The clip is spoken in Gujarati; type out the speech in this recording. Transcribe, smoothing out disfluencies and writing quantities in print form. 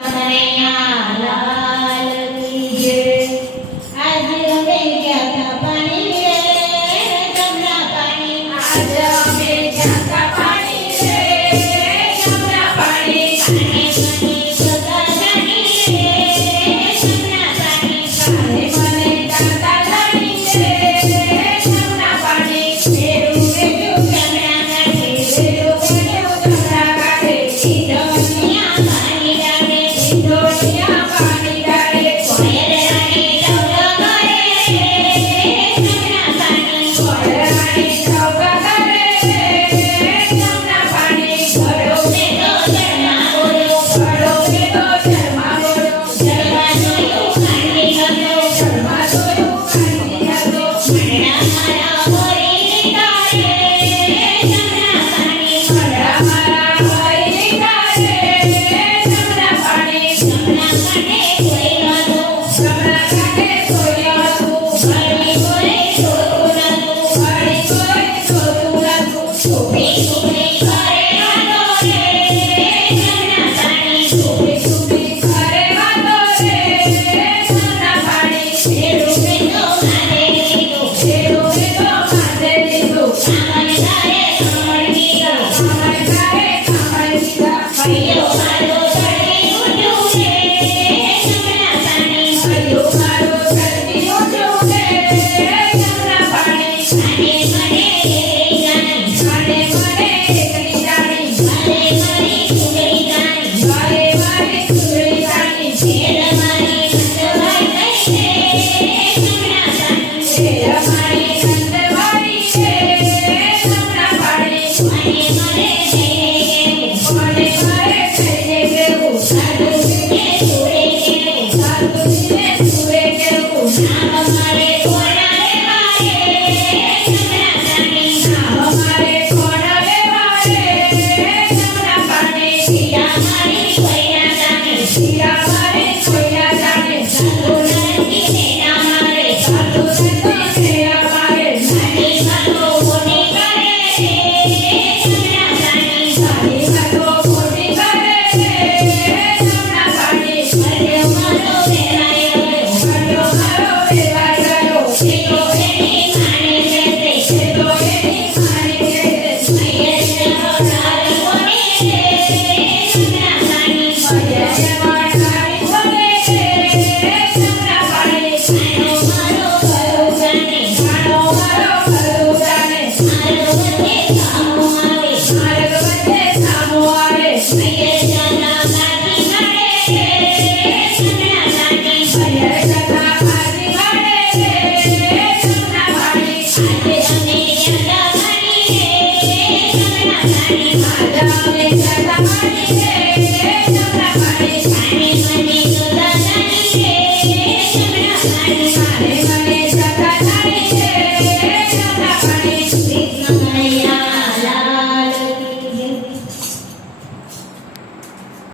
કનૈયા લાલ કી જય। આજ અમે ગયા પાણી રે જમના પાણી, આજ અમે જાતા પાણી રે જમના પાણી, પાણી પાણી સદા જાણી રે જમના પાણી, કાલે મને જાતા જાણી રે જમના પાણી, વેરું વેરું જમના કાઢે, વેરું વેરું જમના કાઢે, ઢોલિયા પાણી ડાળે, ઢોલિયા પાણી ડાળે, કોયલ રાણી ડોલો કરે જમના પાણી, કોયલ રાણી ચૌકા કરે જમના પાણી, ઘડો બેઠો જળમાં બોલો, ઘડો બેઠો જળમાં બોલો, જળમાં જોયું ખાંડી હતો, જળમાં જોયું ખાંડી હતો, મરણા મારા હોરી લીધા રે જમના પાણી, મરડા મારા હોય લીધા રે જમના પાણી, જમના કાંઠે કોઈ નહોતું, જમના કાંઠે કોઈ નહોતું, ઘડી બોલે જોતું નહોતું, ઘડી કોઈ જોતું નહોતું, છૂપી છૂપી કરે વાતો રે જમના પાણી, છૂપી છૂપી કરે વાતો રે જમના પાણી, વેરું વેતો કાંધે લીધું, વેરું વેતો કાંધે લીધું, સામનદારે કમળ કીધું, કામળદારે કામળ દીધા, હૈયો મારો તળવી ઉઠ્યું રે જમના પાણી, હૈયું મારું તરફી ઉઠ્યું રે જમના પાણી, કાને મને એકલી જાણી, કાને મને એકલી જાણી, ભલે મારી ચૂંટણી જાણી, વારે વારે ચૂંટણી જાણી, ભેર મારી કંદવાઈ ગઈ રે જમના પાણી, શેર મારી કંદવાળી છે જમના પાણી, મને મને જઈને કેવું, મને મારે થઈને કેવું, સાધુજીને સુરે કેવું, સાધુજીને સુરે કેવું, નામ મારે કોના લેવા રે જમના પાણી, નામ મારે કોણ લેવા રે જમના પાણી, સીતા મારી કોઈના જાણે, શીરા મારે કોઈના જાણે, સાધુ નરકીને ના મારે, સાધુ નથી અમારે, મારી વાતો મોટી કરે રે જમના પાણી, સારી વાતો મોટી કરે છે જમના પાણી, ભલે મારો વેરાય ગયો, ઘડો મારો વેવાઈ ગયો, એ તો એની માને જશે, એ તો એની મારી કહેશે, મૈયરનો ડાળ કોને રે જમના પાણી, મૈયરે મારા